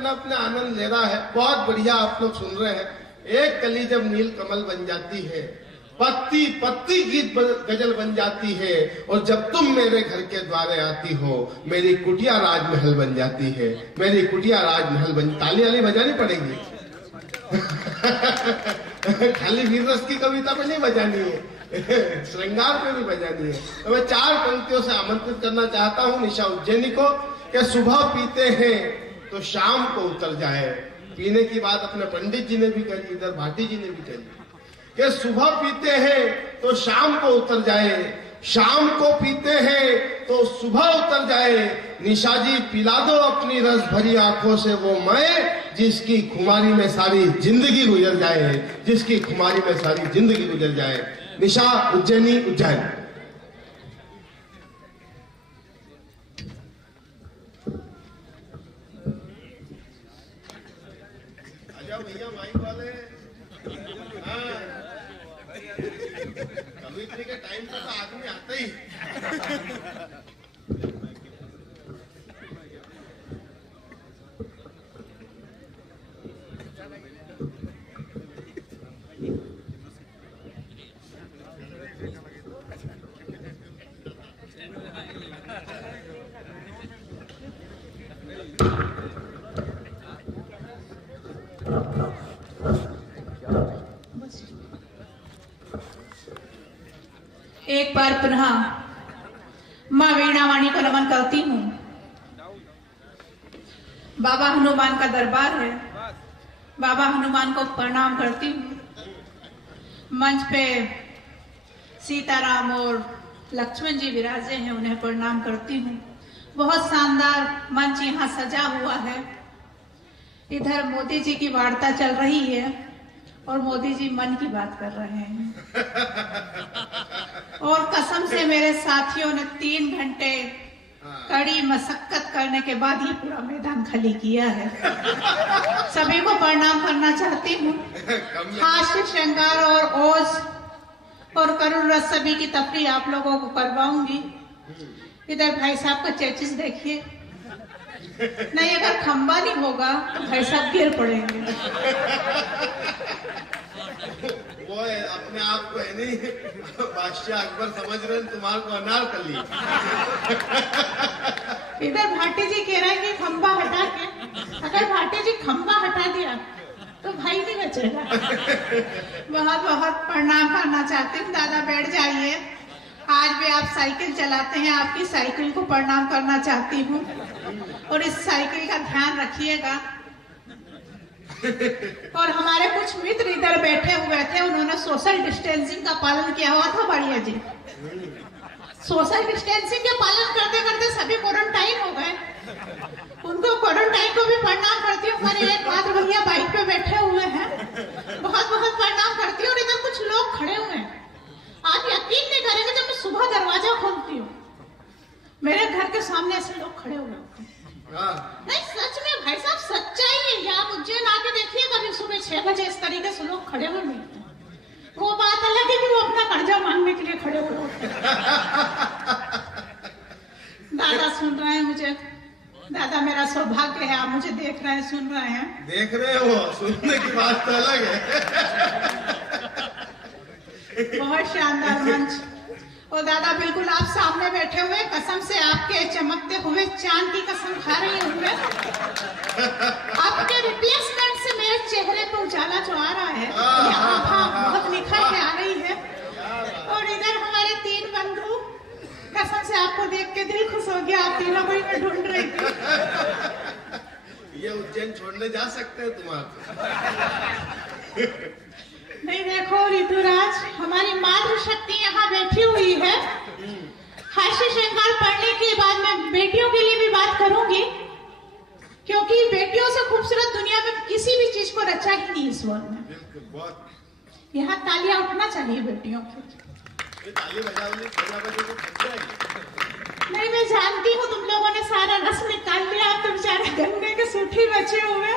अपना अपना आनंद ले रहा है। बहुत बढ़िया आप लोग सुन रहे हैं। एक कली जब नील कमल बन जाती है, पत्ती पत्ती गीत गजल बन जाती है, और जब तुम मेरे घर के द्वारे आती हो, मेरी कुटिया राजमहल बन जाती है। मेरी कुटिया राजमहल बन, ताली वाली बजानी पड़ेगी। खाली वीर रस की कविता पे नहीं बजानी है, श्रृंगार पे भी बजानी है। तो मैं 4 पंक्तियों से आमंत्रित करना चाहता हूँ निशा उज्जैनी को कि सुबह पीते हैं तो शाम को उतर जाए। पीने की बात अपने पंडित जी ने भी करी, इधर भाटी जी ने भी करी कि सुबह पीते हैं तो शाम को उतर जाए, शाम को पीते हैं तो सुबह उतर जाए। निशा जी पिला दो अपनी रस भरी आंखों से वो मैं, जिसकी खुमारी में सारी जिंदगी गुजर जाए, जिसकी खुमारी में सारी जिंदगी गुजर जाए। निशा उज्जैनी, उज्जैन। भैया माइक वाले, हाँ, कवित्री के टाइम पे तो आदमी आता ही। एक बार पुनः माँ वीणावाणी को नमन करती हूँ। बाबा हनुमान का दरबार है, बाबा हनुमान को प्रणाम करती हूँ। मंच पे सीताराम और लक्ष्मण जी विराजे हैं, उन्हें प्रणाम करती हूँ। बहुत शानदार मंच यहाँ सजा हुआ है। इधर मोदी जी की वार्ता चल रही है और मोदी जी मन की बात कर रहे हैं। और कसम से मेरे साथियों ने 3 घंटे कड़ी मशक्कत करने के बाद ही पूरा मैदान खाली किया है। सभी को प्रणाम करना चाहती हूँ। हास्य, श्रृंगार और ओज और करुण रस सभी की तफरी आप लोगों को करवाऊंगी। इधर भाई साहब का चेचिस देखिए, नहीं अगर खंबा नहीं होगा तो भाई साहब गिर पड़ेंगे। वो अपने आप को है नहीं बादशाह अकबर समझ रहे हैं, तुम्हारे को अनार कर लिया। इधर भाटी जी कह रहे हैं कि खंबा हटा के, अगर भाटी जी खंबा हटा दिया तो भाई नहीं बचेगा। बहुत बहुत प्रणाम करना चाहती हूँ। दादा बैठ जाइए। आज भी आप साइकिल चलाते हैं, आपकी साइकिल को प्रणाम करना चाहती हूँ और इस साइकिल का ध्यान रखिएगा। और हमारे कुछ मित्र इधर बैठे हुए थे, उन्होंने सोशल डिस्टेंसिंग का पालन किया हुआ था। बढ़िया जी, सोशल डिस्टेंसिंग के पालन करते करते सभी क्वारंटाइन हो गए। उनको क्वारंटाइन को भी प्रणाम करती हूँ। हमारे एक मात्र भैया बाइक पे बैठे हुए हैं, बहुत बहुत प्रणाम करती हूँ। और इधर कुछ लोग खड़े हुए हैं, आप यकीन नहीं करेंगे, जब मैं सुबह दरवाजा खोलती हूँ मेरे घर के सामने ऐसे लोग खड़े हुए होते हैं। नहीं सच में भाई साहब, सच्चाई है। आप उज्जैन आके देखिए, कभी सुबह 6 बजे इस तरीके से लोग खड़े हुए मिलते हैं। वो बात अलग है कि वो अपना कर्जा मांगने के लिए खड़े हुए होते हैं। दादा सुन रहे हैं मुझे, दादा मेरा सौभाग्य है, आप मुझे देख रहे हैं, सुन रहे हैं। देख रहे हो, सुनने की बात तो अलग है। बहुत शानदार मंच। और दादा बिल्कुल आप सामने बैठे हुए, कसम से आपके चमकते हुए चांद की कसम खा रही हूँ मैं। आपके रिप्लेसमेंट से मेरे चेहरे पर उजाला जो आ रहा है, ये आभा बहुत निखर के आ रही है। और इधर हमारे 3 बंधु, कसम से आपको देख के दिल खुश हो गया। आप तीनों को मैं ढूंढ रही थी। ये उज्जैन छोड़ने जा सकते हैं तुम्हारे। नहीं देखो ऋतुराज, हमारी मातृशक्ति यहाँ बैठी हुई है। हास्य श्रृंगार पढ़ने के बाद मैं बेटियों के लिए भी बात करूंगी, क्योंकि बेटियों से खूबसूरत दुनिया में किसी भी चीज को रचा ही नहीं ईश्वर ने। यहाँ तालियां उठना चाहिए बेटियों की। ताली नहीं मैं जानती हूँ तुम लोगों ने सारा रस निकाल लिया, आप तो बेचारे गन्ने के सूठी बचे हुए।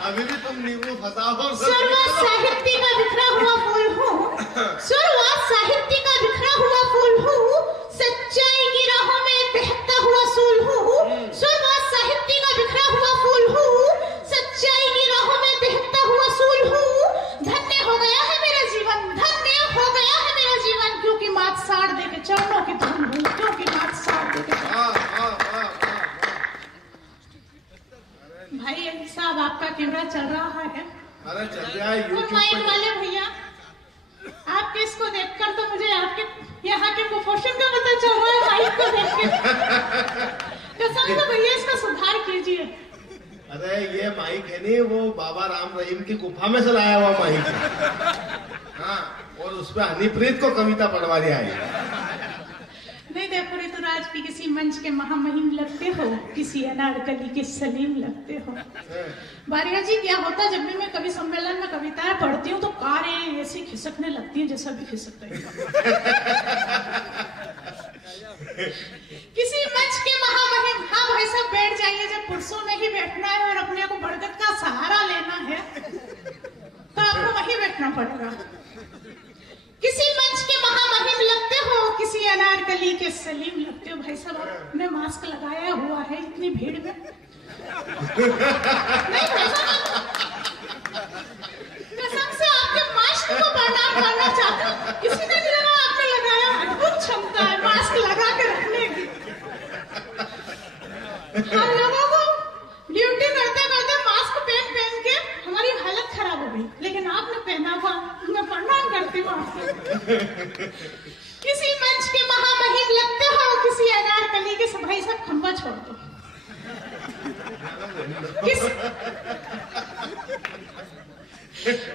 अभी भी तुम नींबू फंसाओ। शुरुआत साहित्य का बिखरा हुआ फूल हूँ, शुरुआत साहित्य का बिखरा हुआ फूल हूँ, सच्चाई की राहों में बहता हुआ सूल हूँ। शुरुआत साहित्य का बिखरा हुआ फूल साहब आपका कैमरा चल रहा है। अरे चल रहा है और यूट्यूब माइक पे। वाले भैया, आपके इसको देखकर तो मुझे आपके यहाँ के कुपोषण का पता चल रहा है माइक को देख के। कसम से भैया इसका सुधार कीजिए। अरे ये माइक है नहीं, वो बाबा राम रहीम की गुफा में से लाया हुआ माइक है। हाँ, और उसपे हनीप्रीत को कविता पढ़वा दिया है। नहीं देखो ऋतुराज की किसी मंच के महामहिम लगते हो, किसी अनारकली के सलीम लगते हो। बारिया जी क्या होता है, जब भी मैं कवि सम्मेलन में कविताएं पढ़ती हूँ तो कारें ऐसी खिसकने लगती हैं जैसा भी खिसकता है। किसी मंच के महामहिम, हाँ भाई साहब बैठ जाइए, जब पुरुषों में ही बैठना है और अपने को बरगद का सहारा लेना है तो आपको वहीं बैठना पड़ेगा। किसी मंच के महामहिम लगते हो, किसी अनारकली के सलीम लगते हो। भाई साहब आपने मास्क लगाया हुआ है इतनी भीड़ में। नहीं भाई साहब, कसम से आपके मास्क को प्रणाम करना चाहता हूँ। किसी ने भी लगा आपने लगाया, अद्भुत क्षमता है मास्क लगा के रखने की। हम लोगों को ड्यूटी करते करते मास्क पहन के हमारी हालत खराब हो गई, लेकिन आपने पहना हुआ, मैं प्रणाम करती हूँ आपको। किसी मंच के महामहिम लगते हो, किसी अनारकली के, भाई साहब खंबा छोड़ दो।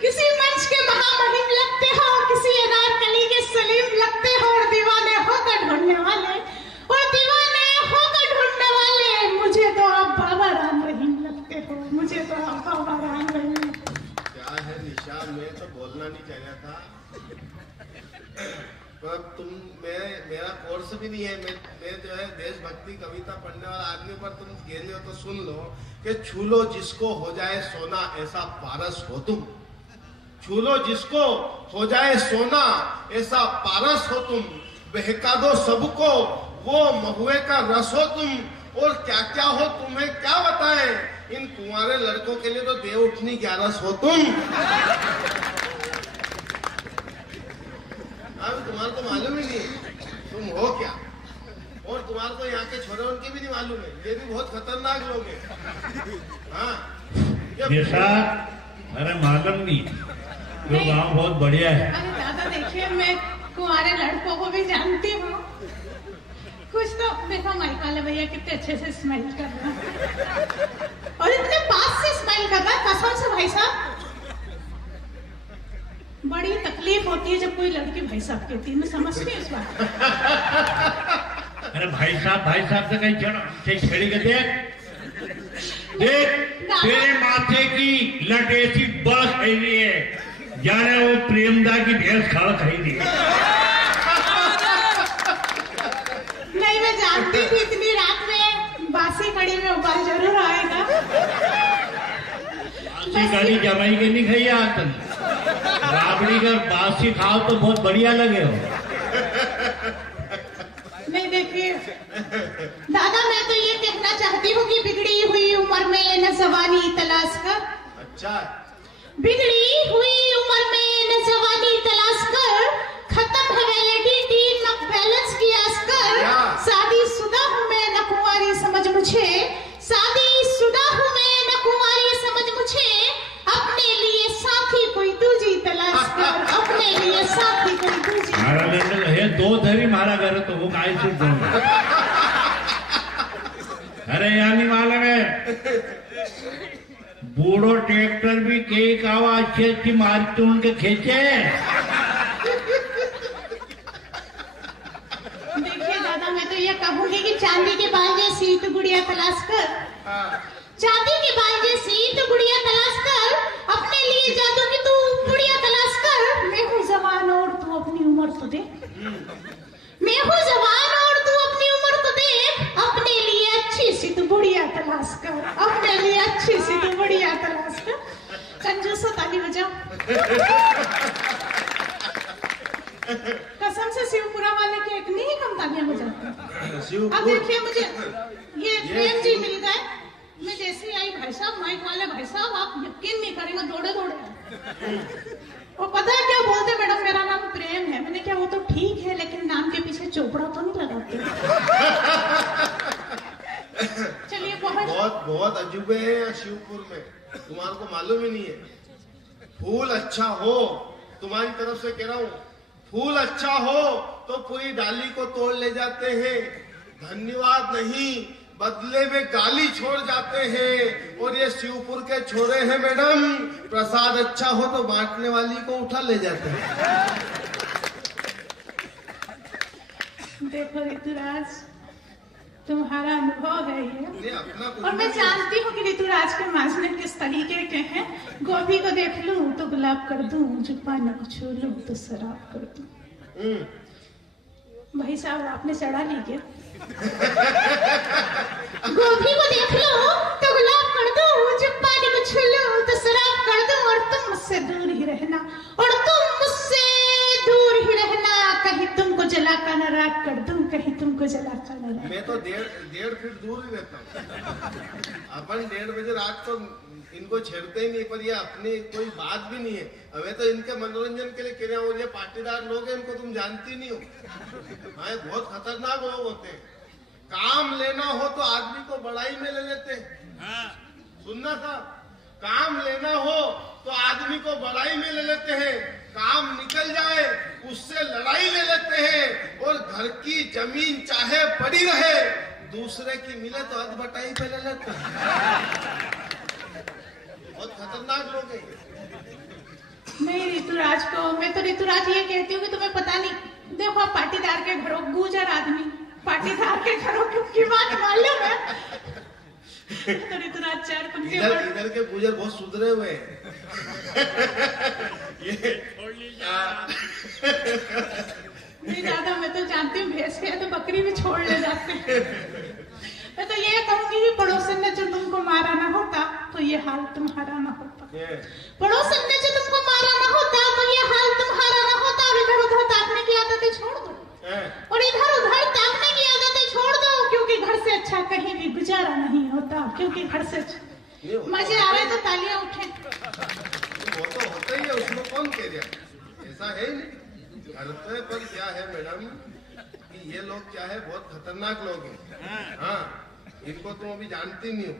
किसी मंच के महामहिम लगते हो, किसी अनारकली के सलीम लगते हो, और दीवाने होकर ढूंढने वाले, और दीवाने होकर ढूंढने वाले, मुझे तो आप बाबा राम रहीम लगते हो, मुझे तो आप बाबा राम रहीम। क्या है निशा, मैं तो बोलना नहीं चाह रहा था, पर मेरा कोर्स भी नहीं है। मैं जो है देशभक्ति कविता पढ़ने वाला आदमी, पर तुम गेले हो तो सुन लो कि छू लो जिसको हो जाए सोना ऐसा पारस हो तुम। छू लो जिसको हो जाए सोना ऐसा पारस हो तुम। बहका दो सबको वो महुए का रस हो तुम। और क्या क्या हो तुम्हें क्या बताएं, इन कुंवारे लड़कों के लिए तो देव उठनी 11 हो तुम। अब तुम्हारा तो मालूम ही नहीं तुम हो क्या, और तुम्हारे को यहाँ के छोरे उनके भी नहीं मालूम है, ये भी बहुत खतरनाक लोग हैं। हाँ अरे मालूम नहीं, जो गांव बहुत बढ़िया है। अरे दादा देखिए, मैं कुंवारे लड़कों को भी जानती हूँ। कुछ तो देखो माइक वाले भैया कितने अच्छे से स्माइल कर रहे हैं, और इतने पास से स्माइल कर रहा है, कसम से भाई साहब। बड़ी तकलीफ होती है जब कोई लड़की भाई साहब कहती है, मैं समझती हूँ इस बात। अरे भाई साहब से कहीं छेड़ी के देख तेरे माथे की लट ऐसी बस खरीदी है, जाने वो प्रेमदा की भैंस खड़ा खरीदी है। नहीं मैं जानती थी इतनी रात में बासी कड़ी में उबाल जरूर आएगा। बासी कड़ी जमाई के नहीं खाई आज तक, राबड़ी का बासी खाओ तो बहुत बढ़िया लगे हो। नहीं देखिए दादा, मैं तो ये कहना चाहती हूँ कि बिगड़ी हुई उम्र में न जवानी तलाश कर। अच्छा, बिगड़ी हुई उम्र में न जवानी तलाश कर, खत्म है वैलिडिटी न बैलेंस की आस कर। शादी शुदा हूँ मैं न कुंवारी समझ मुझे, शादी शुदा हूँ मैं न कुंवारी समझ मुझे। अपने लिए साथी कोई दूजी तलाश कर, अपने लिए साथी कोई दूजी। मारा लंडन है दो धरी मारा घर तो वो काय से दूंगा। अरे यानी मालूम है, बूढ़ो ट्रैक्टर भी कई कावा अच्छी मारते उनके खेचे। देखिए दादा, मैं तो ये कहूंगी कि चांदी के बाल जैसी तो गुड़िया तलाश कर, चांदी के बाल जैसी तो गुड़िया तलाश कर। अपने लिए जादू की तू गुड़िया तलाश कर। मैं हूँ जवान और तू अपनी उम्र तो देख, मैं हूँ जवान और तू अपनी उम्र तो देख। अपने लिए अच्छी सी तू गुड़िया तलाश कर, अपने लिए अच्छी सी तू गुड़िया तलाश कर। कंजूसो ताली बजाओ। कसम से शिवपुरा वाले के एक नहीं कम तालियां बजाते। अब देखिए मुझे ये प्रेम जी मिल गए, मैं जैसे आई भाई साहब, माइक वाले भाई साहब, आप यकीन नहीं करेंगे, दौड़े वो पता है क्या बोलते, मैडम मेरा नाम प्रेम है। मैंने क्या वो तो ठीक है, लेकिन नाम के पीछे चोपड़ा तो नहीं लगाते। चलिए बहुत बहुत अजूबे हैं यहाँ शिवपुर में, तुम्हारे को मालूम ही नहीं है। फूल अच्छा हो, तुम्हारी तरफ से कह रहा हूँ, फूल अच्छा हो तो पूरी डाली को तोड़ ले जाते हैं, धन्यवाद नहीं बदले में गाली छोड़ जाते हैं। और ये शिवपुर के छोरे हैं मैडम, प्रसाद अच्छा हो तो बांटने वाली को उठा ले जाते हैं। देखो ऋतुराज, तुम्हारा अनुभव है ये, अपना कुछ और मैं जानती हूँ कि ऋतुराज के मांझने किस तरीके के हैं। गोभी को देख लूं तो गुलाब कर दूं, जुबान को छू लूं तो शराब कर दूं। भाई साहब आपने चढ़ा ली क्या? गोभी को देख लो तो गुलाब कर दूं, जुबान को छू लूं तो शराब कर दूं, और तुम मुझसे दूर ही रहना, और तुम मुझसे दूर ही रहना, कहीं तुमको जला कर न राख कर दूं, कहीं तुमको जला कर न राख। मैं तो 1.5 फीट दूर ही रहता हूँ। अपन 1:30 बजे रात को इनको छेड़ते ही नहीं, पर ये अपनी कोई बात भी नहीं है। हमें तो इनके मनोरंजन के लिए कह रहे हैं, और ये पाटीदार लोग हैं, इनको तुम जानती नहीं हो। हाँ, बहुत खतरनाक लोग होते हैं। काम लेना हो तो आदमी को बड़ाई में ले लेते हैं। सुनना था, काम लेना हो तो आदमी को बड़ाई में ले लेते हैं, काम निकल जाए उससे लड़ाई ले लेते हैं, और घर की जमीन चाहे पड़ी रहे दूसरे की मिले तो अध बटाई पे ले लेते हैं। बहुत खतरनाक लोग हैं। नहीं ऋतुराज को, मैं तो ऋतुराज ये कहती हूँ कि तुम्हें पता नहीं। देखो पाटीदार के घरों, गुजर आदमी पाटीदार के घरों की बात मालूम है। तो ऋतुराज 4 पंक्ति इधर के गुजर बहुत सुधरे हुए हैं। नहीं दादा, मैं तो जानती हूँ भैंस के तो बकरी भी छोड़ ले जाते हैं। मैं तो ये कहूंगी कि पड़ोसन ने जो तुमको मारा ना होता तो ये हाल तुम्हारा ना होता। पड़ोसन ने जो तुमको मारा ना होता तो ये हाल तुम्हारा ना होता। और इधर उधर ताकने की आदतें छोड़ दो, और इधर उधर ताकने की आदतें छोड़ दो, क्योंकि घर से अच्छा कहीं भी गुजारा नहीं होता। क्योंकि घर से मजे आ रहे तो तालियां उठे। वो तो होता ही है, उसमें कौन कह दिया, ऐसा है ही नहीं। घर पर क्या है मैडम कि ये लोग क्या है, बहुत खतरनाक लोग हैं। हाँ, इनको तुम अभी जानती नहीं हो।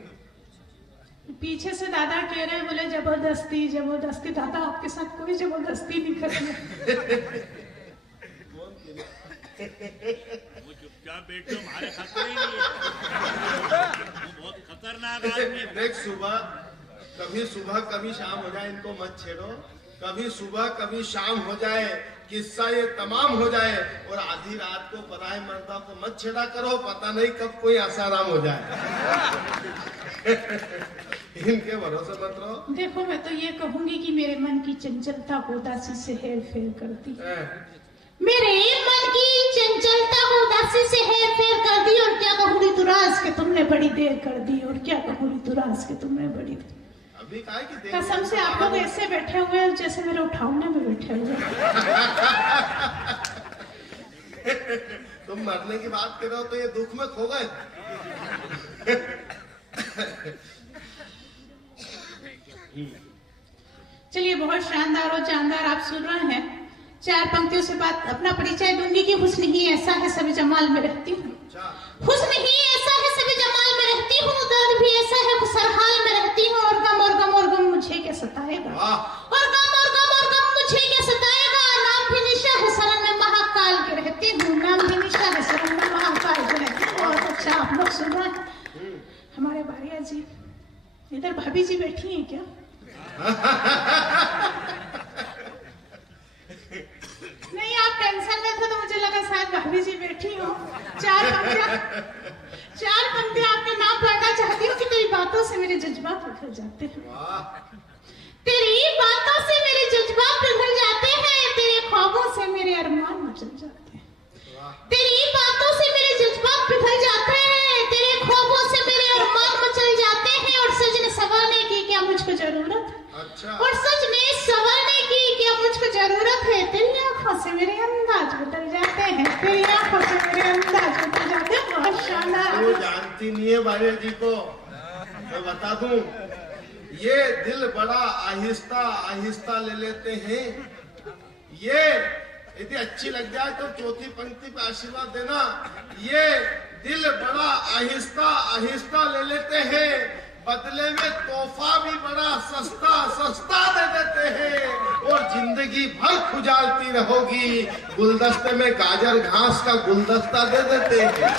पीछे से दादा कह रहे हैं, बोले जबरदस्ती जबरदस्ती। दादा आपके साथ कोई जबरदस्ती नहीं कर रही। वो चुपचाप बैठो, हमारे खतरे ही नहीं है। वो बहुत खतरनाक आदमी है। देख, सुबह कभी शाम हो जाए, इनको मत छेड़ो। कभी सुबह कभी शाम हो जाए, किस्सा ये तमाम हो जाए, और आधी रात को पराए मर्दा को मत छेड़ा करो, पता नहीं कब कोई आसाराम हो जाए। इनके भरोसे मत रहो। देखो मैं तो ये कहूंगी कि मेरे मन की चंचलता को उदासी से हेर फेर करती, मेरे मन की चंचलता को उदासी से हेर फेर कर दी। और क्या कहूँ ऋतुराज के तुमने बड़ी देर कर दी, और क्या कहूँ ऋतुराज के तुमने बड़ी देर। अभी कहा कि कसम से आप लोग ऐसे बैठे हुए हैं जैसे मेरे उठाने में बैठे हुए। तुम मरने की बात कर रहे हो तो ये दुख में खो गए। चलिए, बहुत शानदार और जानदार आप सुन रहे हैं। 4 पंक्तियों से बात अपना परिचय दूंगी कि हुस्न ही ऐसा है सभी जमाल में रहती हूँ। हुस्न ही ऐसा है सभी जमाल में रहती हूँ, दर्द भी ऐसा है सरहाल में रहती हूँ, और गम और गम और गम मुझे क्या सताएगा, और गम और गम और गम मुझे क्या सताएगा। नाम भी निशा है शरण में महाकाल के रहती हूँ, नाम भी निशा है शरण में महाकाल के रहती हूँ। बहुत अच्छा आप लोग सुन रहे हैं। हमारे बारिया जी, इधर भाभी जी बैठी हैं क्या? नहीं, आप टेंशन में थे तो मुझे लगा शायद भाभी जी बैठी हो। 4 पंक्तियां आपके नाम पढ़ना चाहती हूँ कि तेरी बातों से मेरे जज्बात बिखर जाते हैं, तेरी बातों से मेरे जज्बात बिखर जाते हैं, तेरे ख्वाबों से मेरे अरमान मचल जाते हैं, तेरी बातों से मेरे जज्बात बिखर जाते हैं, तेरे ख्वाबों से मेरे अरमान मचल जाते हैं। और सच ने संवारने की क्या मुझको जरूरत है, और सच ने संवारने की क्या मुझको जरूरत है। तेरी आंखों से मेरे अंदाज बदल जाते हैं, तेरी आंखों से मेरे अंदाज बदल जाते हैं। बहुत शानदार। वो जानती नहीं है बारिया जी को, मैं बता दूं, ये दिल बड़ा आहिस्ता आहिस्ता ले लेते हैं। ये यदि अच्छी लग जाए तो 4थी पंक्ति पे आशीर्वाद देना। ये दिल बड़ा आहिस्ता आहिस्ता ले लेते हैं, बदले में तोहफा भी बड़ा सस्ता सस्ता दे देते हैं और जिंदगी भर खुजालती रहोगी। गुलदस्ते में गाजर घास का गुलदस्ता दे देते हैं।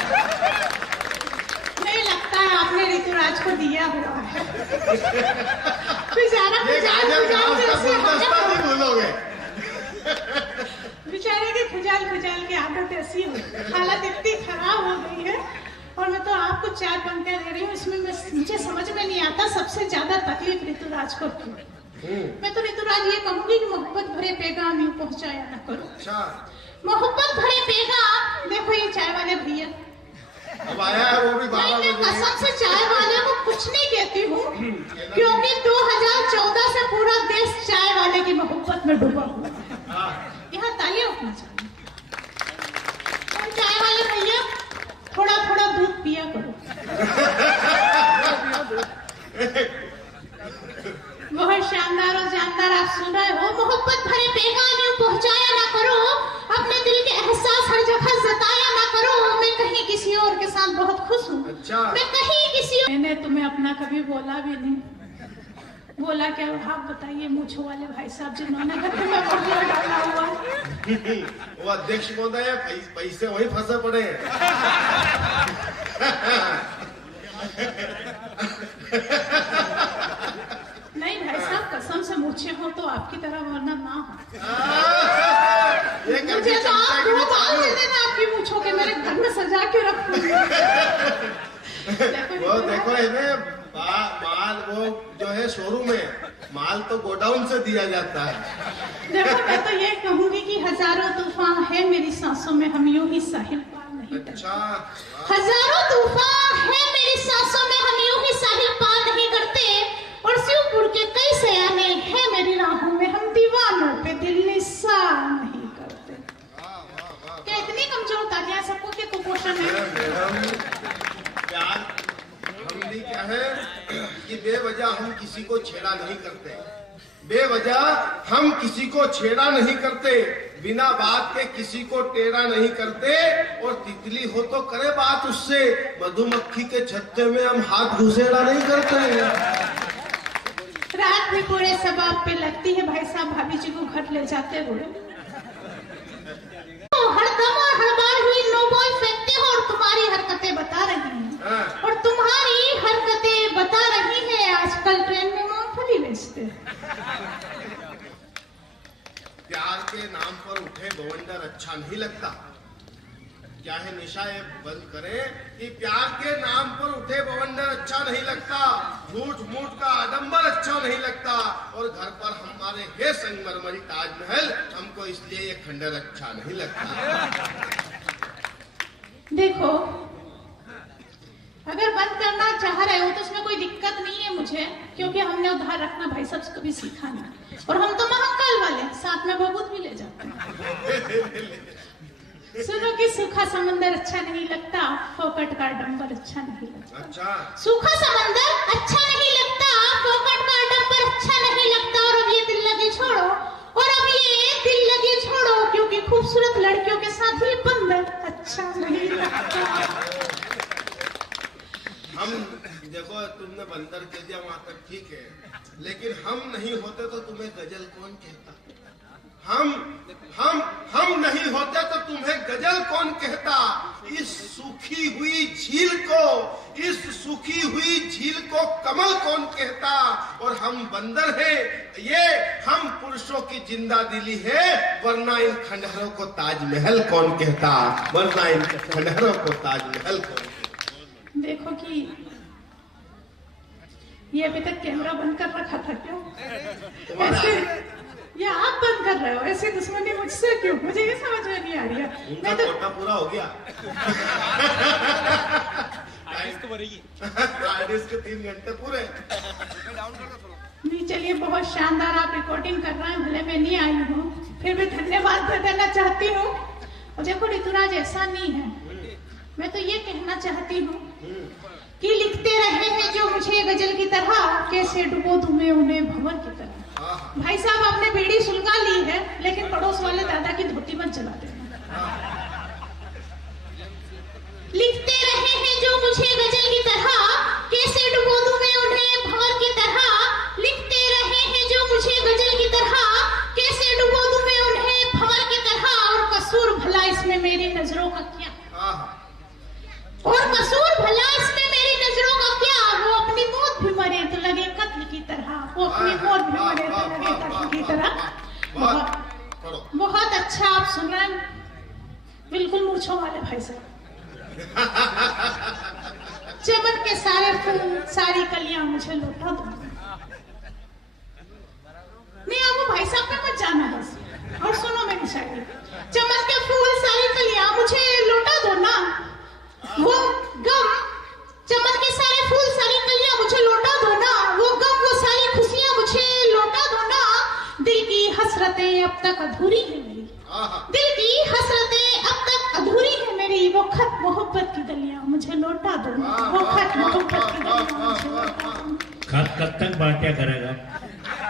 नहीं लगता है आपने ऋतुराज को दिया हुआ है। बेचारा ये गाजर घास का गुलदस्ता नहीं भूलोगे। बेचारे की खुजाल खुजाल की आदत ऐसी हो, हालत इतनी खराब हो गई है। और मैं तो आपको 4 पंक्तियां दे रही हूँ, इसमें मुझे समझ में नहीं आता सबसे ज्यादा तकलीफ ऋतुराज को क्यों। मैं तो ऋतुराज ये कहूंगी कि मोहब्बत भरे पैगाम यूं पहुंचाया ना करो। अच्छा, मोहब्बत भरे पैगाम। देखो ये चाय वाले भैया अब आया है वो भी 12 मैं बजे। कसम से चाय वाले को कुछ नहीं कहती हूँ, क्योंकि 2014 से पूरा देश चाय वाले की मोहब्बत में डूबा हुआ है। यहाँ तालियां उठना चाहिए। और चाय वाले भैया थोड़ा थोड़ा दूध पिया करो। बहुत शानदार और जानदार आप सुन रहे हो। मोहब्बत भरे पैगाम यूं पहुंचाया ना करो, अपने दिल के एहसास हर जगह जताया ना करो। मैं कहीं किसी और के साथ बहुत खुश हूँ। अच्छा। मैं कहीं किसी और... मैंने तुम्हें अपना कभी बोला भी नहीं। बोला क्या आप बताइए, मूछों वाले भाई साहब जिन्होंने घर में बंगला डाला हुआ है। वो अध्यक्ष महोदय पैसे वही फंसे पड़े हैं। नहीं भाई साहब, कसम से मूछे हो तो आपकी तरह वर्णन ना हो। मुझे तो आप 2 बाल दे देना आपकी मूछों के, मेरे घर में सजा के रखूंगी। वो देखो इन्हें माल वो जो है शोरूम में माल तो गोडाउन से दिया जाता है। देखो मैं तो ये कहूंगी कि हजारों तूफान है मेरी सांसों में, हम यूं ही साहिल पार नहीं करते। अच्छा, हजारों तूफान है मेरी सांसों में, हम यूं ही साहिल पार नहीं करते। और शिवपुर के कई सयाने हैं मेरी राहों में, हम दीवानों पे दिल निसार नहीं करते। क्या इतनी कमजोर तालियां सबको के कुपोषण है? प्यार हमने क्या है कि बेवजह हम किसी को छेड़ा नहीं करते। बेवजह हम किसी को छेड़ा नहीं करते, बिना बात के किसी को टेढ़ा नहीं करते। और तितली हो तो करे बात उससे, मधुमक्खी के छत्ते में हम हाथ घुसेड़ा नहीं करते। रात भी पूरे सब आप पे लगती है भाई साहब, भाभी जी को घर ले जाते हुए। हर दम और हर बार हुई नो बॉल फेंकते हो और तुम्हारी हरकतें बता रही हैं। और तुम्हारी हरकतें बता रही है आजकल ट्रेन में मूंगफली बेचते। प्यार के नाम पर उठे बवंडर अच्छा नहीं लगता। क्या है निशा, ये बंद करें कि प्यार के नाम पर उठे बवंडर अच्छा नहीं लगता, झूठ मूठ का आडंबर अच्छा नहीं लगता। और घर पर हमारे है संगमरमरी ताजमहल, हमको इसलिए ये खंडर अच्छा नहीं लगता। देखो अगर बंद करना चाह रहे हो तो उसमें कोई दिक्कत नहीं है मुझे, क्योंकि हमने उधार रखना भाई साहब कभी सीखा नहीं। और हम तो महाकाल वाले साथ में बबूत भी ले जाते हैं। सुनो कि सूखा समंदर अच्छा नहीं लगता, फोकट का डंबर अच्छा नहीं लगता। अच्छा, सूखा समंदर अच्छा नहीं लगता, फोकट का डंबर अच्छा नहीं लगता। और अब ये दिल लगी छोड़ो, और अब ये दिल लगी छोड़ो, क्योंकि खूबसूरत लड़कियों के साथ ये बंदर अच्छा नहीं लगता। हम देखो तुमने बंदर कह दिया वहां तक ठीक है, लेकिन हम नहीं होते तो तुम्हें गजल कौन कहता? हम नहीं होते तो तुम्हें गजल कौन कहता? इस सूखी हुई झील को, इस सूखी हुई झील को कमल कौन कहता? और हम बंदर हैं, ये हम पुरुषों की जिंदा दिली है, वरना इन खंडहरों को ताजमहल कौन कहता? वरना इन खंडहरों को ताजमहल कौन कहता? देखो कि ये अभी तक कैमरा बंद कर रखा था क्यों? ऐसे या आप बंद कर रहे हो? ऐसी दुश्मनी मुझसे क्यों? मुझे ये समझ में नहीं आ रही है। उनका तो कोटा पूरा हो गया। आर्टिस्ट के 3 घंटे पूरे। नहीं चलिए, बहुत शानदार आप रिकॉर्डिंग कर रहे हैं, भले मैं नहीं आई हूँ, फिर भी धन्यवाद देना चाहती हूँ। और देखो ऋतुराज ऐसा नहीं है, मैं तो ये कहना चाहती हूँ कि लिखते रहे हैं जो मुझे गजल की तरह, कैसे डुबो दूं मैं उन्हें भंवर की तरह। भाई साहब आपने बीड़ी सुलगा ली है, लेकिन पड़ोस वाले दादा की धोती मत जला देना। लिखते रहे हैं जो मुझे गजल की तरह, कैसे डुबो दूं मैं उन्हें लगे कत्ल की तरह, वो अपनी मौत भी मरे तो लगे कत्ल की तरह। बहुत अच्छा आप सुन रहे हैं, बिल्कुल मूंछों वाले भाई साहब। चमन के सारे फूल सारी कलियां मुझे लौटा दो। नहीं आपको भाई साहब पे मत जाना है। और सुनो मेरी शायरी, चमन के फूल सारी कलियां मुझे लौटा दो ना, वो गम, चमन के सारे फूल सारी कलियां मुझे लौटा दो ना, वो गम वो सारी खुशियां मुझे लौटा दो ना। दिल की हसरतें अब तक अधूरी है मेरी, दिल की हसरतें अब तक अधूरी है मेरी, वो खत मोहब्बत की गलियां मुझे लौटा दो ना, वो खत मोहब्बत की गलियां मुझे लौटा दो। खत कब तक बांटा करेगा?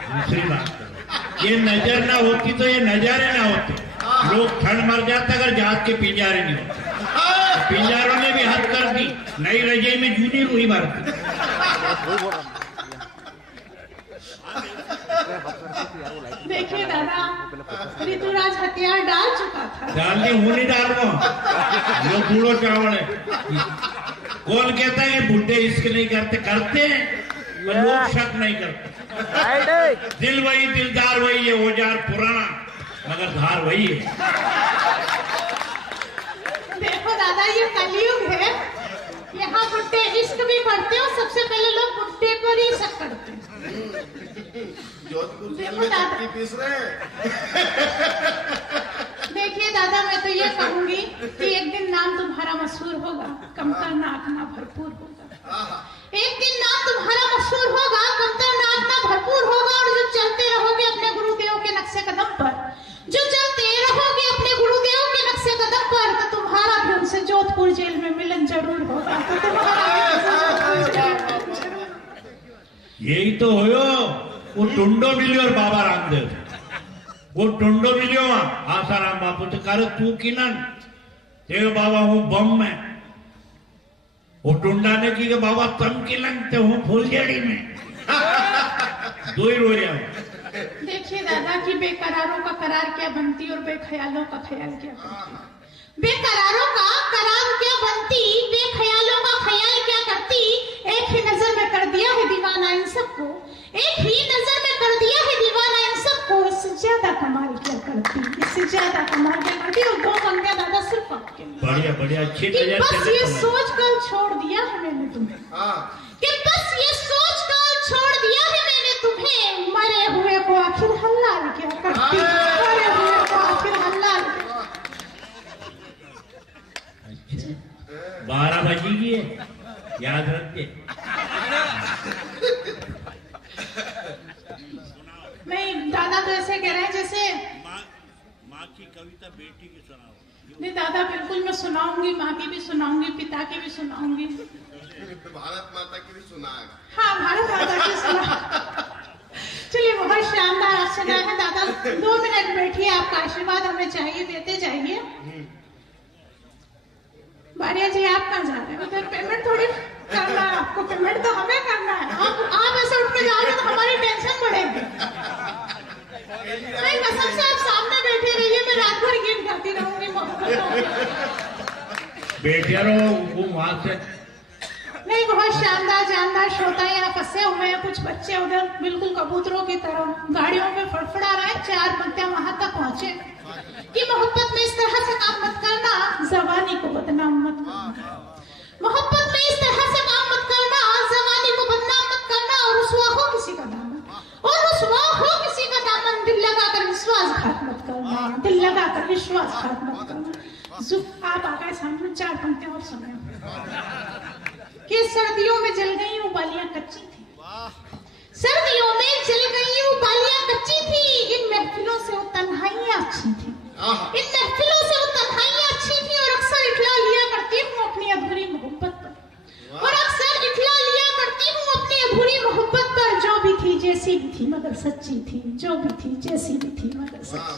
दूसरी बात करो, ये नजर ना होती तो ये नजारे ना होते, लोग ठंड मर जाते अगर जात के पिंजारे नहीं होते। पिंजारों ने भी हद कर दी, नई रजाई में जूनी रुई मारती। देखिए दादा, ऋतुराज हथियार डाल चुका था। डाल दी, हूं नहीं डाल रहा, जो बूढ़ो चावल है। कौन कहता है कि बुढ़े इसके नहीं करते? करते हैं, पर लोग शक नहीं करते। दिल वही, दिलदार वही है, औजार पुराना मगर धार वही है। देखो दादा, ये कलयुग है, यहाँ बुड्ढे इश्क भी करते हो, सबसे पहले लोग बुड्ढे पर ही शक करते हैं। देखो दादा, देखिए दादा, मैं तो ये कहूंगी कि एक दिन नाम तुम्हारा मशहूर होगा, कमतर नाकना भरपूर होगा। एक दिन नाम तुम्हारा मशहूर होगा, कमतर नाकना भरपूर होगा, और जो चलते रहोगे अपने गुरुदेव के नक्शे कदम पर, जो चलते रहोगे अपने गुरुदेव के नक्शे कदम पर, तो तुम्हारा भी उनसे जोधपुर जेल में मिलन जरूर होगा। तो यही तो हो, वो टुंडो मिलियो और बाबा रामदेव, वो टुंडो मिलियो वहां आसाराम बापू तो करो तू किनन ते बाबा हूं बम में, वो टुंडा ने की बाबा तम किलन ते हूं फुलझड़ी में। दो ही रो रहा। देखिए दादा कि बेकरारों का करार क्या बनती और बेख्यालों का ख्याल क्या बनती। बेकरारों का करार क्या बनती, बेख्यालों का ख्याल क्या करती। एक ही नजर में कर दिया है दीवाना इन सबको, एक ही नजर में कर दिया है दीवाना इन सबको। इससे ज्यादा कमाल क्या करती, इससे ज्यादा कमाल क्या करती। और दो पंक्तियां दादा सिर्फ आपके लिए। बढ़िया बढ़िया, अच्छी नजर बस ये सोच कर छोड़ दिया है मैंने तुम्हें, कि बस ये सोच कर छोड़ दिया है मैंने तुम्हें, मरे हुए को आखिर हल्लाल क्या करती, मरे हुए को आखिर हल्लाल क्या। 12 बजेगी है, याद रखते। नहीं दादा तो ऐसे कह रहे हैं जैसे माँ की कविता बेटी की सुनाओ। नहीं दादा, बिल्कुल मैं सुनाऊंगी, माँ की भी सुनाऊंगी, पिता की भी सुनाऊंगी, भारत माता की भी सुनाएगा। हाँ भारत माता की सुना। चलिए, बहुत शानदार आप सुनाए हैं दादा। 2 मिनट बैठिए, आपका आशीर्वाद हमें चाहिए, देते जाइए। बारिया जी आप कहाँ जा रहे हैं? उधर पेमेंट थोड़ी करना है आपको, पेमेंट तो हमें करना है। आप ऐसे उठ के जाओगे तो हमारी टेंशन बढ़ेगी। नहीं, कसम से आप सामने बैठे रहिए, मैं रात भर गीत गाती रहूंगी। बैठे रहो, वो वहां से नहीं, बहुत शानदार जानदार श्रोता यहाँ फंसे हुए हैं, कुछ बच्चे उधर बिल्कुल कबूतरों की तरह गाड़ियों में फड़फड़ा रहे हैं। 4 पंक्तियां वहां तक पहुंचे कि मोहब्बत में इस तरह से काम मत करना, जवानी को बदनाम मत करना। मोहब्बत में इस तरह से काम मत करना, जवानी को बदनाम मत करना, और रुसवा हो किसी का दामन, और रुसवा हो किसी का दामन। दिल लगाकर विश्वासघात मत करना, दिल लगाकर विश्वासघात मत करना। आप आ गए सामने, 4 पंक्तियां और सुने कि सर्दियों में जल गई उबालियां कच्ची थी, सर्दियों में जल गई उबालियां कच्ची थी। इन महफिलों से वो तन्हाइयां अच्छी थी, इन महफिलों से वो तन्हाइयां अच्छी थी। और अक्सर इठला लिया करती हूँ अपनी अधूरी मोहब्बत पर, और अक्सर इठला लिया करती हूँ अपनी अधूरी मोहब्बत पर। जो भी थी जैसी भी थी मगर सच्ची थी, जो भी थी जैसी भी थी मगर सच्ची।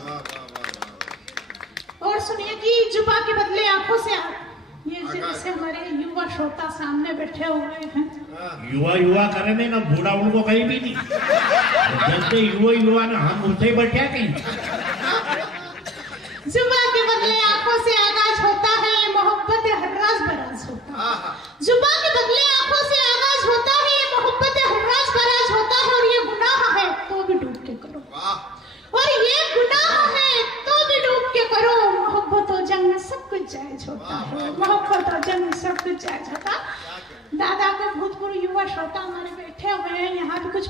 और सुनिए कि जुबा के बदले आंखों से, ये जैसे हमारे युवा श्रोता सामने बैठे हुए हैं, युवा करेंगे ना, बूढ़ा उनको कहीं भी नहीं। जैसे युवा ना हम उसे बैठे कहीं। जुबा के बदले आंखों से आगाज होता है, ये मोहब्बत हर राज बराज होता है। जुबा के बदले आंखों से आगाज होता है, ये मोहब्बत हर राज बराज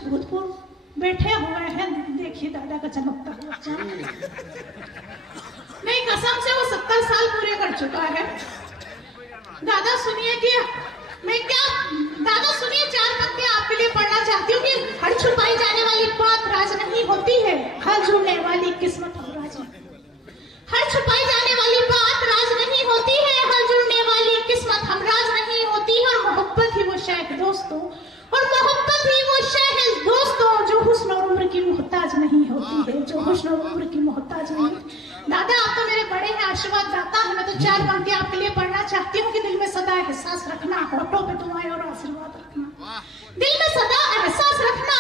भूतपूर्व बैठे हुए हैं, देखिए दादा का चमकता हुआ चांद। नहीं, कसम से वो 70 साल पूरे कर चुका है। दादा सुनिए कि मैं क्या, दादा सुनिए 4 पंक्तियां आपके लिए पढ़ना चाहती हूँ कि हर छुपाई जाने वाली बात राज नहीं होती है, हर जुड़ने वाली किस्मत हम राज। हर छुपाई जाने वाली बात राज नहीं होती है, हर जुड़ने वाली किस्मत हम राज नहीं होती है। और मोहब्बत ही वो शय है दोस्तों, और मोहब्बत ही वो शय है दोस्तों जो हुस्न और उम्र की मोहताज नहीं होती है, जो हुस्न और उम्र की मोहताज नहीं। दादा आप तो मेरे बड़े हैं, आशीर्वाद दाता है। मैं तो 4 पंक्तियां आपके लिए पढ़ना चाहती हूँ कि दिल में सदा एहसास रखना, होठों पे दुआएं और आशीर्वाद रखना। दिल में सदा एहसास रखना,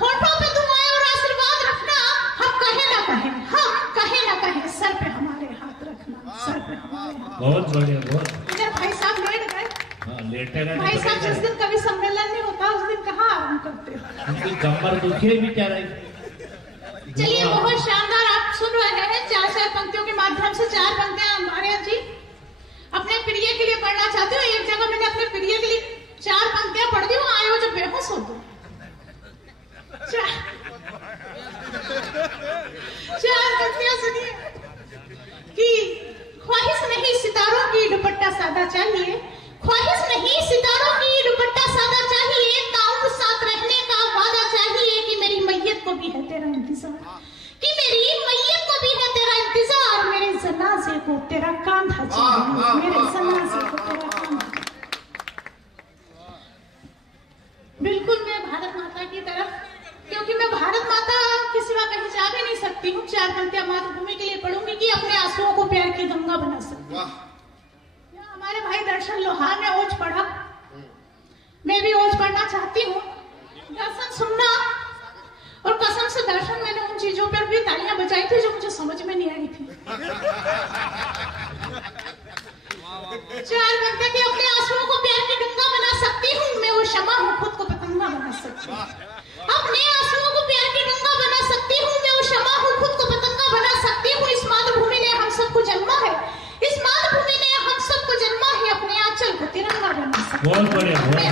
होठों पे दुआएं और आशीर्वाद रखना। हम कहे ना कहें, हम कहे ना कहें, सर पे हमारे हाथ रखना, सर पे हमारे हाथ। बहुत बढ़िया, बहुत। इधर भाई साहब लेट गए। लेटे रहने भाई तो साहब क्या जिस दिन कभी सम्मेलन नहीं होता उस दिन कहाँ आराम करते हो? उनकी कमर दुखी भी क्या रही। चलिए बहुत शानदार आप सुन रहे हैं 4 पंक्तियों के माध्यम से। 4 पंक्तियां मारिया जी अपने प्रिय के लिए पढ़ना चाहती हूँ। एक जगह मैंने अपने प्रिय के लिए 4 पंक्तियां पढ़ दी, वो आए हो जो बेहोश हो दो। 4 पंक्तियां सुनिए कि ख्वाहिश नहीं सितारों की दुपट्टा सादा चाहिए, ख्वाहिश नहीं सितारों की दुपट्टा सादा चाहिए, ताउम्र साथ रहने का वादा चाहिए कि मेरी मैयत को भी है तेरा इंतजार, कि मेरी मैयत को भी है तेरा इंतजार, मेरे जनाजे को तेरा कांधा चाहिए, मेरे जनाजे को तेरा कांधा। बिल्कुल मैं भारत माता की तरफ, क्योंकि मैं भारत माता के सिवा कहीं जा भी नहीं सकती हूँ। 4 पंक्तियां मातृभूमि के लिए पढ़ूंगी कि अपने आंसुओं को प्यार की गंगा बना सकती। हमारे भाई दर्शन लोहार ने ओज पढ़ा, मैं भी ओज पढ़ना चाहती हूँ। दर्शन सुनना, और कसम से दर्शन मैंने उन चीजों पर भी तालियां बजाई थी जो मुझे समझ में नहीं आई थी। 4 पंक्तियां कि अपने आंसुओं को प्यार की गंगा बना सकती हूँ, मैं वो शमा हूँ खुद को पतंगा बना सकती हूँ। अपने आंसुओं को प्यार की गंगा बना सकती हूँ, मैं वो शमा हूँ खुद को पतंगा बना सकती हूँ। इस मातृभूमि ने हम सबको जन्मा है, इस मातृभूमि ने हम सबको जन्मा है, अपने आंचल को तिरंगा बना सकती हूँ। बहुत बढ़िया, बहुत बढ़िया।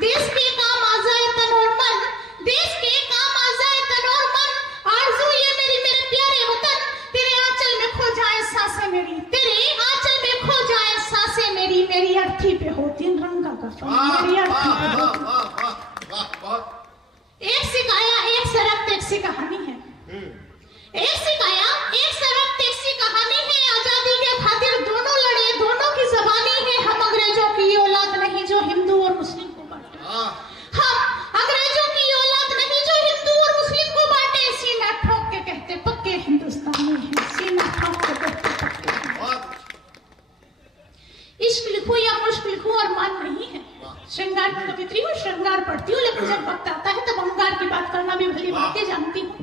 देश के काम आ जाए तन और मन, देश के काम आ जाए तन और मन, आरज़ू ये मेरी मेरे प्यारे वतन, तेरे आंचल में खो जाए सांसें मेरी, तेरे आंचल में खो जाए सांसें मेरी, मेरी अर्थी पे हो 3 रंगा का फन, मेरी अर्थी पे हो। एक सी काया एक से रक्त एक सी कहानी है, एक सी काया एक से रक्त एक सी कहानी है, आजादी के खातिर दोनों लड़े, दोनों की जबानी है। हम अंग्रेजों की औलाद नहीं जो हिंदू और मुस्लिम को बांटे, हम अंग्रेजों की औलाद नहीं जो हिंदू और मुस्लिम को बांटे। सीना ठोक के कहते पक्के हिंदुस्तानी हैं, सीना ठोक के कहते पक्के। इश्क लिखूं या मुश्क लिखूं और मान नहीं है, श्रृंगार की कवित्री हूँ, श्रृंगार पढ़ती हूँ, लेकिन जब वक्त आता है तब अंगार की बात करना भी भली बातें जानती हूँ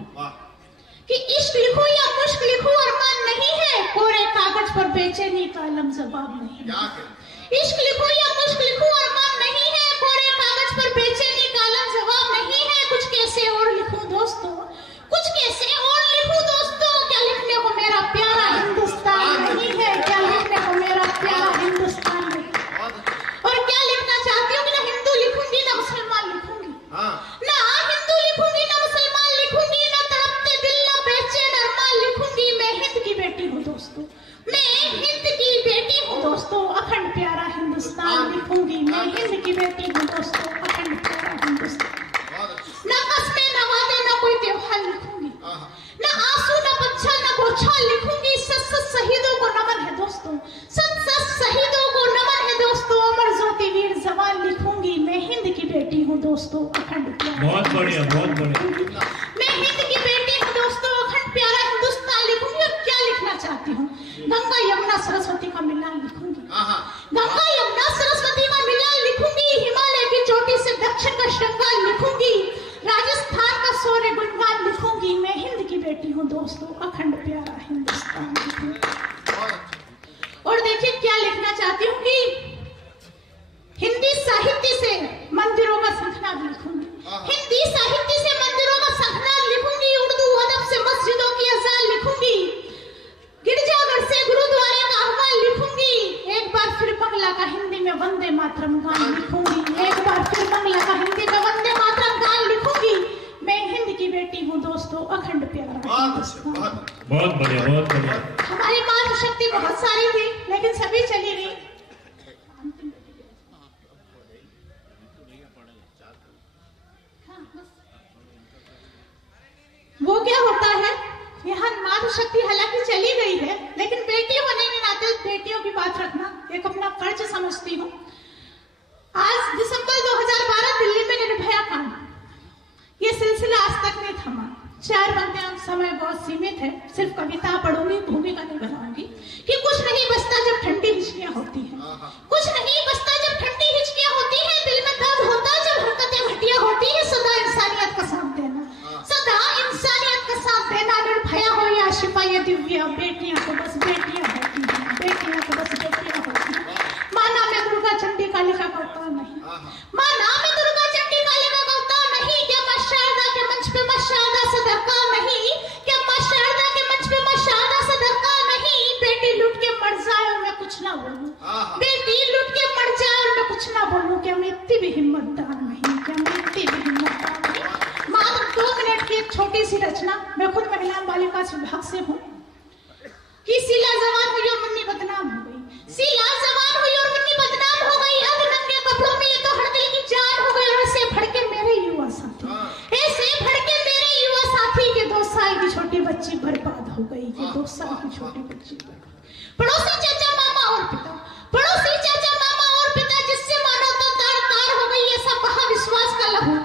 कि इश्क लिखूं या मुश्क लिखूं अरमान नहीं है, कोरे कागज पर बेचैनी का अलम जवाब नहीं है। इश्क लिखूं या मुश्क लिखूं अरमान नहीं है, कोरे कागज पर बेचैनी का अलम जवाब नहीं है। कुछ कैसे और लिखूं दोस्तों, कुछ कैसे और लिखूं दोस्तों, क्या लिखने को मेरा प्यारा हिंदुस्तान नहीं है, क्या लिखने को मेरा प्यारा हिंदुस्तान नहीं है। और क्या लिखना चाहती हूँ कि ना हिंदू लिखूंगी ना मुसलमान लिखूंगी, ना हिंदू लिखूंगी ना मुसलमान लिखूंगी, ना तड़पते दिल ना बेचैन अरमान लिखूंगी। मैं हिंद की बेटी हूँ दोस्तों, मैं हिंद की बेटी हूँ दोस्तों, अखंड प्यारा हिंदुस्तान लिखूंगी। मैं हिंद की बेटी हूँ दोस्तों, अखंड प्यारा हिंदुस्तान। ना कस्में ना वादे ना कोई त्योहार लिखूंगी, ना आंसू ना बच्चा ना बौछार लिखूंगी। सच सच शहीदों को नमन है दोस्तों, सच सच शहीदों को नमन है दोस्तों, अमर ज्योति वीर जवान लिखूंगी। मैं हिंद की बेटी हूँ दोस्तों, अखंड प्यारा। बहुत बढ़िया, बहुत बढ़िया। मैं हिंद की बेटी हूँ दोस्तों, अखंड प्यारा हिंदुस्तान लिखूंगी। और क्या लिखना चाहती हूँ, गंगा यमुना सरस्वती का मिलान लिखूंगी, गंगा यमुना सरस्वती का मिलान लिखूंगी। हिमालय की चोटी से दक्षिण का श्रृंगार लिखूंगी, राजस्थान का शौर्य गुणगान लिखूंगी। मैं हिंद की बेटी हूँ दोस्तों, अखंड प्यारा हिंदुस्तान लिखूंगी। और देखिए क्या लिखना चाहती हूँ कि हिंदी साहित्य से मंदिरों का शंखनाद लिखूंगी, हिंदी साहित्य से मंदिरों का शंखनाद लिखूंगी। उर्दू अदब से मस्जिदों की अज़ान लिखूंगी, गिरजाघर से गुरुद्वारे का अहवाल लिखूंगी। एक बार फिर बंगला का हिंदी में वंदे मातरम गान लिखूंगी, एक बार फिर बंगला का हिंदी में बहुत बढ़िया, बहुत बढ़िया। हमारी मातृशक्ति बहुत सारी थी, लेकिन सभी चली गई। वो क्या होता है, यहाँ मातृशक्ति हालांकि चली गई है, लेकिन बेटी होने के नाते बेटियों की बात रखना एक अपना फर्ज समझती हूँ। आज दिसंबर 2012 दिल्ली में निर्भया कांड, ये सिलसिला आज तक नहीं थमा। 4 पंक्तियां, समय बहुत सीमित है, सिर्फ कविता पढ़ूंगी, भूमिका नहीं बनाऊंगी। कि कुछ नहीं बचता जब ठंडी हिचकियां होती हैं, कुछ नहीं बचता जब ठंडी हिचकियां होती हैं, दिल में दर्द होता जब हरकतें घटिया होती है। सदा इंसानियत का साथ देना, सदा इंसानियत का साथ देना। निर्भया हो या शिफा ये दिव्या, बेटियां को बस बेटियां होती हैं, बेटियां को बस बेटियां होती हैं। माँ नाम है दुर्गा चंडी कालिका का अवतार नहीं, माँ नाम है दुर्गा चंडी कालिका का अवतार नहीं। क्या माँ शारदा के मंच पे माँ शारदा से दरकार नहीं, क्या माँ शारदा के मंच पे माँ शारदा से दरकार नहीं। बेटी लुट के मर जाए और मैं कुछ ना बोलूं, बेटी लुट के मर जाए और मैं कुछ ना बोलूं। क्या मैं इतनी भी हिम्मतदार नहीं, क्या मैं इतनी भी हिम्मतदार नहीं। मात्र 2 मिनट की एक छोटी सी रचना, मैं खुद महिला बालिका विभाग से हूँ। कि शीला जवान हुई और मुन्नी बदनाम हो गई, शीला जवान हुई और मुन्नी बदनाम हो गई। अब नंगे कपड़ों में ये तो हर दिल की जान हो गई। और ऐसे भड़के मेरे युवा साथी, ऐसे भड़के मेरे युवा साथी के 2 साल की छोटी बच्ची बर्बाद हो गई, कि 2 साल की छोटी बच्ची बर्बाद। पड़ोसी चाचा मामा और पिता, पड़ोसी चाचा मामा और पिता, जिससे मानो तो तार तार हो गई। ऐसा बहा विश्वास का लहू,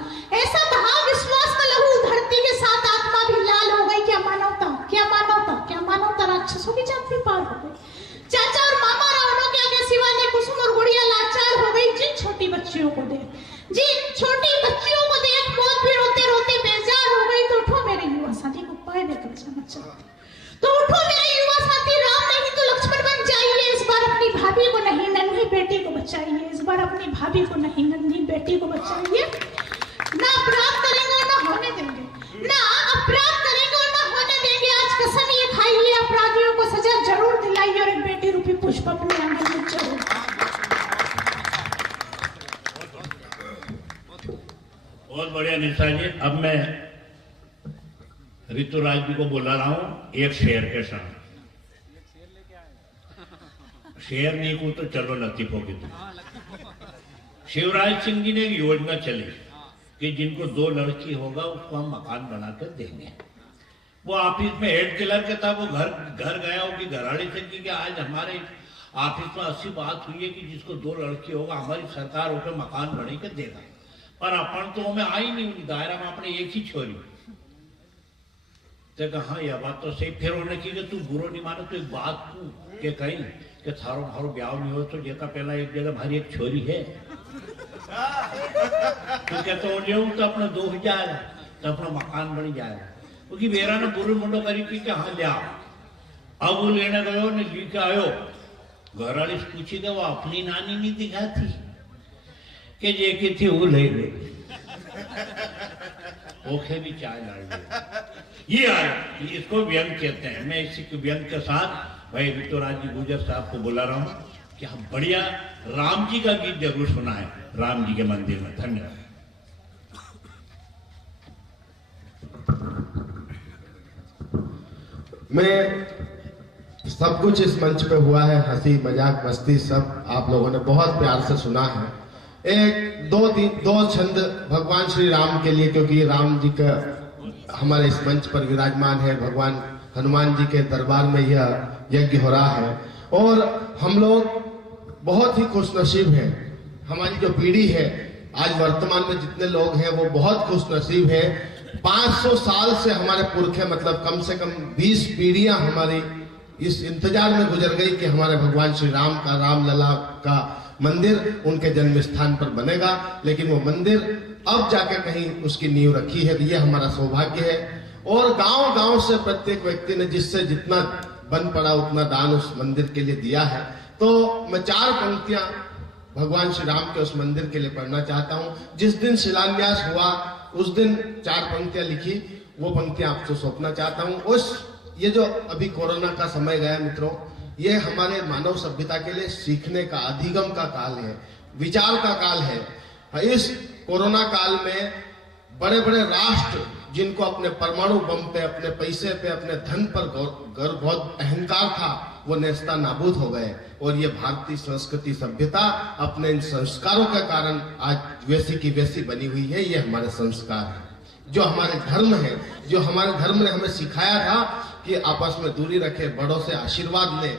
ऐसा बहा विश्वास का लहू, धरती के साथ आत्मा भी लाल हो गई। क्या मानवता, क्या मानवता, क्या मानवता, राक्षसों की जात भी पार हो गई। चाचा और मामा रावणों के आगे सिवा ने कुसुम और गुड़िया लाचार हो गई। जिन छोटी बच्चियों को देख, जिन छोटी बच्चियों को देख मौत भी रोते रोते बेजार हो गई। तो उठो मेरे युवा साथी को पाए देकर जाना चाहते, तो उठो मेरे युवा साथी, राम नहीं तो लक्ष्मण बन जाइए। इस बार अपनी भाभी को नहीं, नन्ही बेटी को बचाइए। इस बार अपनी भाभी को नहीं, नन्ही बेटी को बचाइए। ना अपराध करेंगे और ना होने देंगे, ना अपराध करेंगे और ना होने देंगे। आज कसम ये खाइए, अपराधियों को सजा जरूर दिलाइए और एक बेटी रूपी पुष्प अपने आंगन में जरूर। बहुत बढ़िया निशा जी। अब मैं ऋतुराज जी को बुला रहा हूं एक शेर के साथ। शेर नहीं को तो चलो लतीफों की तो। शिवराज सिंह जी ने एक योजना चली कि जिनको 2 लड़की होगा उसको हम मकान बनाकर देंगे। वो ऑफिस में हेड क्लर्क के था, वो घर गया कि घराड़ी से कि आज हमारे ऑफिस में 80 बात हुई है कि जिसको 2 लड़की होगा हमारी सरकार होकर मकान बना के देगा। पर अपन तो हमें आई नहीं, दायरा में अपने एक ही छोरी। तो कहा यह बात तो सही। फिर उन्होंने की तू बुरो नहीं मानो तो एक बात तू के कहीं कि थारो मारो ब्याह नहीं हो तो जेका पहला एक जगह हमारी एक छोरी है तो कहते हो तो अपना 2000 तो अपना मकान बन जाएगा। क्योंकि मेरा ने बुरे मुंडो करी कि हाँ लिया। अब वो लेने गयो ने लेके आयो, घर वाली पूछी कि वो अपनी नानी नहीं दिखाती कि जे की थी वो ले गई। ओखे भी चाय डाल दी। ये आए, इसको व्यंग कहते हैं। मैं इसी के व्यंग के साथ भाई ऋतुराज जी गुजर साहब को बुला रहा हूँ कि हम बढ़िया राम जी का गीत जरूर सुनाए राम जी के मंदिर में। धन्यवाद। मैं सब कुछ इस मंच पे हुआ है, हंसी मजाक मस्ती सब आप लोगों ने बहुत प्यार से सुना है। एक दो छंद भगवान श्री राम के लिए, क्योंकि राम जी का हमारे इस मंच पर विराजमान है। भगवान हनुमान जी के दरबार में यह यज्ञ हो रहा है और हम लोग बहुत ही खुशनसीब हैं। हमारी जो पीढ़ी है आज वर्तमान में जितने लोग हैं वो बहुत खुशनसीब है। 500 साल से हमारे पुरखे, मतलब कम से कम 20 पीढ़ियां हमारी इस इंतजार में गुजर गई कि हमारे भगवान श्री राम का, रामलला का मंदिर उनके जन्म स्थान पर बनेगा। लेकिन वो मंदिर अब जाकर कहीं उसकी नींव रखी है, तो ये हमारा सौभाग्य है। और गांव गांव से प्रत्येक व्यक्ति ने जिससे जितना बन पड़ा उतना दान उस मंदिर के लिए दिया है। तो मैं 4 पंक्तियां भगवान श्री राम के उस मंदिर के लिए पढ़ना चाहता हूं। जिस दिन शिलान्यास हुआ उस दिन 4 पंक्तियां लिखी, वो पंक्तियां आपसे सौंपना चाहता हूं। ये जो अभी कोरोना का समय गया मित्रों, ये हमारे मानव सभ्यता के लिए सीखने का, अधिगम का काल है, विचार का काल है। इस कोरोना काल में बड़े बड़े राष्ट्र जिनको अपने परमाणु बम पे, अपने पैसे पे, अपने धन पर गर्व, बहुत अहंकार था, वो नेस्ता नाबूद हो गए। और ये भारतीय संस्कृति सभ्यता अपने इन संस्कारों के कारण आज वैसी की वैसी बनी हुई है। ये हमारे संस्कार है, जो हमारे धर्म है, जो हमारे धर्म ने हमें सिखाया था कि आपस में दूरी रखे, बड़ों से आशीर्वाद ले,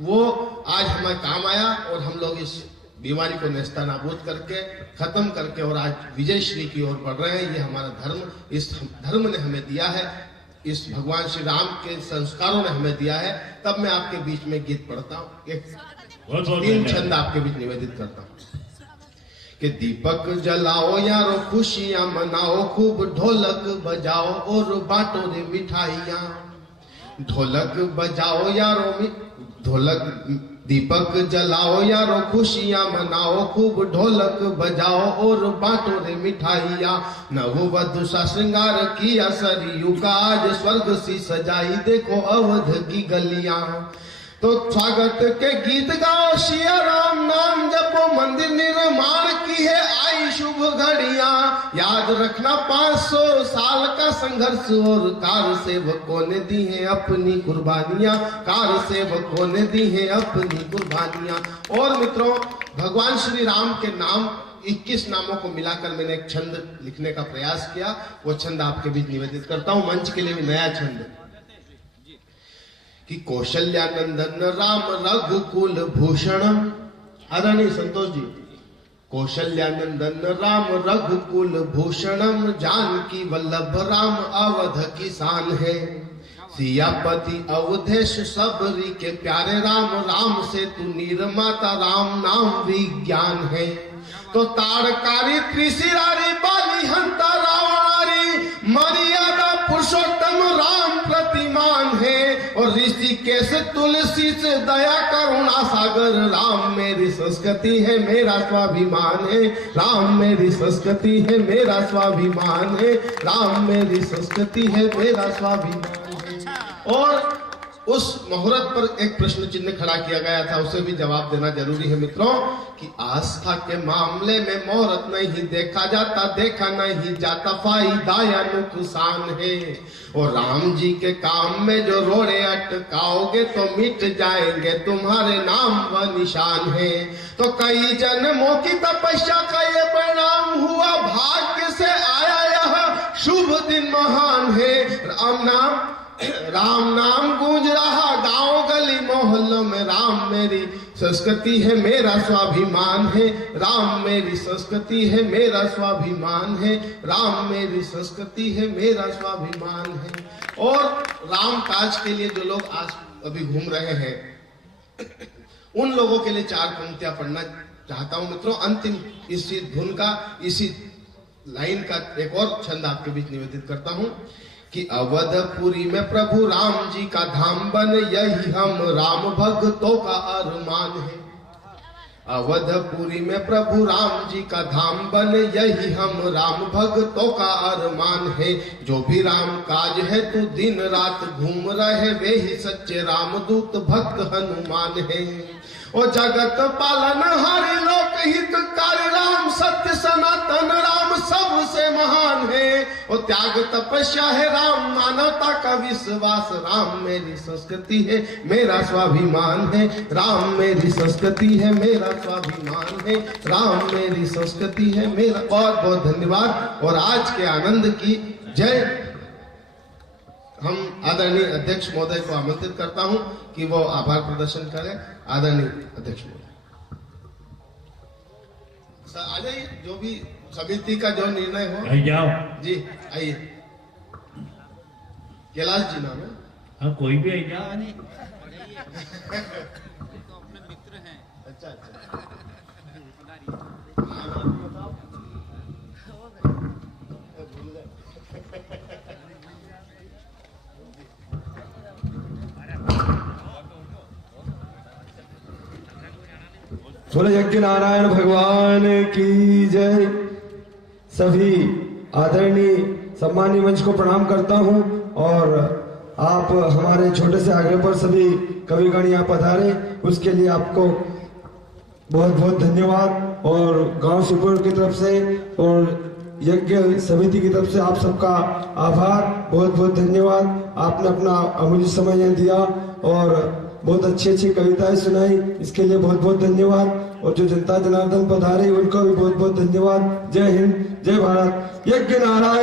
वो आज हमें काम आया। और हम लोग इस बीमारी को नेस्ता नाबूद करके, खत्म करके और आज विजयश्री की ओर बढ़ रहे हैं। ये हमारा धर्म, इस धर्म ने हमें दिया है, इस भगवान श्री राम के संस्कारों ने हमें दिया है। तब मैं आपके बीच में गीत पढ़ता हूँ, एक 3 छंद आपके बीच निवेदित करता हूँ कि दीपक जलाओ यारो, खुशियां मनाओ, खूब ढोलक बजाओ और बांटो रे मिठाइयां। ढोलक बजाओ यारो, दीपक जलाओ यारो, खुशियां मनाओ, खूब ढोलक बजाओ और बांटो रे मिठाइयां। नववधु सा श्रृंगार किया सरयू का, आज स्वर्ग सी सजाई देखो अवध की गलियां। तो स्वागत के गीत गाओ, सिया राम नाम जपो, मंदिर निर्माण की है आई शुभ घड़ियां। याद रखना 500 साल का संघर्ष और कार सेवकों ने दी है अपनी कुर्बानियां, कार सेवकों ने दी है अपनी कुर्बानियां। और मित्रों, भगवान श्री राम के नाम 21 नामों को मिलाकर मैंने एक छंद लिखने का प्रयास किया। वो छंद आपके बीच निवेदित करता हूं, मंच के लिए भी नया छंद कि कौशल्यानंदन राम रघुकुल भूषणम। आदरणीय संतोष जी, कौशल्यानंदन राम रघुकुल भूषणम, जानकी वल्लभ राम अवध की शान है। सियापति अवधेश सबरी के प्यारे राम, राम से तू निर्माता, राम नाम विज्ञान है। तो ताड़कारी त्रिशिरारी, बाली हंता रावणारी, मर्यादा पुरुषोत्तम राम प्रतिमान है। और ऋषिकेश तुलसी से दया करुणा सागर, राम मेरी संस्कृति है मेरा स्वाभिमान है। राम मेरी संस्कृति है मेरा स्वाभिमान है। राम मेरी संस्कृति है मेरा स्वाभिमान है। और उस मुहूर्त पर एक प्रश्न चिन्ह खड़ा किया गया था, उसे भी जवाब देना जरूरी है मित्रों कि आस्था के मामले में मुहूर्त नहीं देखा जाता, देखा नहीं जाता फायदा या नुकसान है। और राम जी के काम में जो रोड़े अटकाओगे तो मिट जाएंगे तुम्हारे नाम व निशान है। तो कई जन्मों की तपस्या का ये परिणाम हुआ, भाग्य से आया यह शुभ दिन महान है। राम नाम गूंज रहा गांव गली मोहल्लों में, राम मेरी संस्कृति है मेरा स्वाभिमान है। राम मेरी संस्कृति है मेरा स्वाभिमान है। राम मेरी संस्कृति है मेरा स्वाभिमान है। और राम काज के लिए जो लोग आज अभी घूम रहे हैं, उन लोगों के लिए 4 पंक्तियां पढ़ना चाहता हूं मित्रों। अंतिम इसी धुन का, इसी लाइन का एक और छंद आपके बीच निवेदित करता हूं कि अवधपुरी में प्रभु राम जी का धाम बन, यही हम राम भक्तों का अरमान है। अवधपुरी में प्रभु राम जी का धाम बन, यही हम राम भक्तों का अरमान है। जो भी राम काज है तू दिन रात घूम रहे, वे ही सच्चे रामदूत भक्त हनुमान है। ओ जगत पालन हारी लोक हितकारी राम, सत्य सनातन राम सबसे महान है। ओ त्याग तपस्या है राम, मानवता का विश्वास, राम मेरी संस्कृति है मेरा स्वाभिमान है। राम मेरी संस्कृति है मेरा स्वाभिमान है। राम मेरी संस्कृति है मेरा। बहुत बहुत धन्यवाद और आज के आनंद की जय। हम आदरणीय अध्यक्ष महोदय को आमंत्रित करता हूं कि वो आभार प्रदर्शन करें। आदरणीय अध्यक्ष महोदय आ जाइए, जो भी समिति का जो निर्णय हो। जाओ जी आइए। कैलाश जी नाम है। हाँ कोई भी आई जाओ। अच्छा अच्छा। बोले यज्ञ नारायण भगवान की जय। सभी आदरणीय सम्मानीय मंच को प्रणाम करता हूं और आप हमारे छोटे से आग्रह पर सभी कविगण यहाँ पधारे, उसके लिए आपको बहुत बहुत धन्यवाद। और गांव सुपर की तरफ से और यज्ञ समिति की तरफ से आप सबका आभार, बहुत बहुत धन्यवाद। आपने अपना अमूल्य समय दिया और बहुत अच्छी अच्छी कविताएं सुनाई, इसके लिए बहुत बहुत धन्यवाद। और जो जनता जनार्दन पधारे उनको भी बहुत बहुत धन्यवाद। जय हिंद, जय भारत। यज्ञ नारायण।